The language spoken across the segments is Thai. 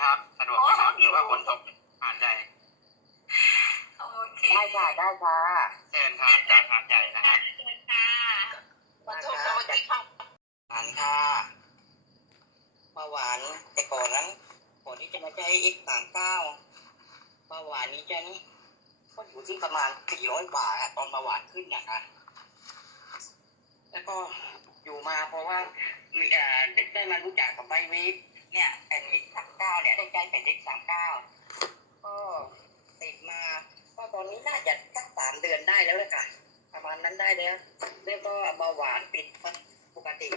ครับ สะดวกไหมครับ หรือว่าฝนตกหาดใหญ่โอเคได้ค่ะได้ค่ะเชิญครับจากหาดใหญ่นะคค่ะรับเชิญค่ะขอโทษค่ะเมื่อกี้เข้าหวานค่ะเบาหวานแต่ก่อนนั้นก่อนที่จะมาใช้ X สามเก้าเบาหวานนี้จะนี่ก็อยู่ที่ประมาณสี่ร้อยกว่าอะตอนเบาหวานขึ้นนะคะแล้วก็อยู่มาเพราะว่ามีเอ่อได้มารู้จักกับไบวีฟเนี่ย ได้ใช้แผ่น X สามเก้าก็ติดมาก็ตอนนี้น่าจะสักสามเดือนได้แล้วเลยค่ะ ประมาณนั้นได้แล้วแล้วก็เบาหวานปิดปกติ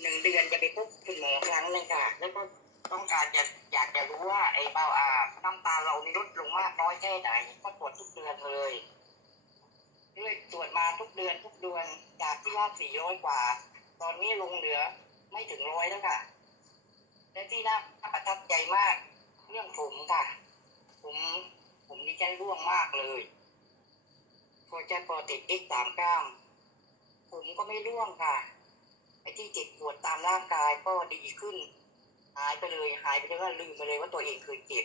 หนึ่งเดือนจะไปพบคุณหมอครั้งหนึ่งค่ะ แล้วก็ต้องการจะอยากจะรู้ว่าไอ้เบาอ่าน้ำตาเรานี่ลดลงมากน้อยแค่ไหน ก็ตรวจทุกเดือนเลยด้วยตรวจมาทุกเดือนทุกเดือนจากที่ว่าสี่ร้อยกว่า ตอนนี้ลงเหลือไม่ถึงร้อยแล้วค่ะ และที่น่าประทับใจมาก ค่ะ ผมผมนี่ใจร่วงมากเลยพอจะพอติด X สามเก้าผมก็ไม่ร่วงค่ะ ไอ้ที่เจ็บปวดตามร่างกายก็ดีขึ้น หายไปเลยหายไปเลยว่าลืมไปเลยว่าตัวเองเคยเจ็บ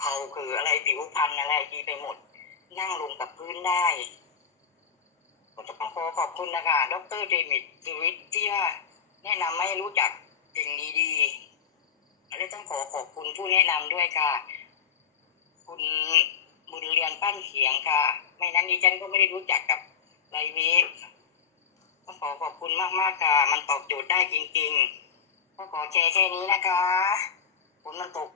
เขาคืออะไรผิวพรรณอะไรดีไปหมด นั่งลงกับพื้นได้ผมจะต้องขอขอบคุณนะคะ ดรเดมิดสวิตที่ว่าแนะนำให้รู้จัก อขอขอบคุณผู้แนะนำด้วยค่ะ คุณบุญเรียนปั้นเสียงค่ะ ไม่นั้นดิฉันก็ไม่ได้รู้จักกับไลเวฟต้ก็ขอขอบคุณมากๆค่ะ มันตอบโจทย์ได้จริงๆก็ขอแชร์แค่นี้นะคะผมมันตก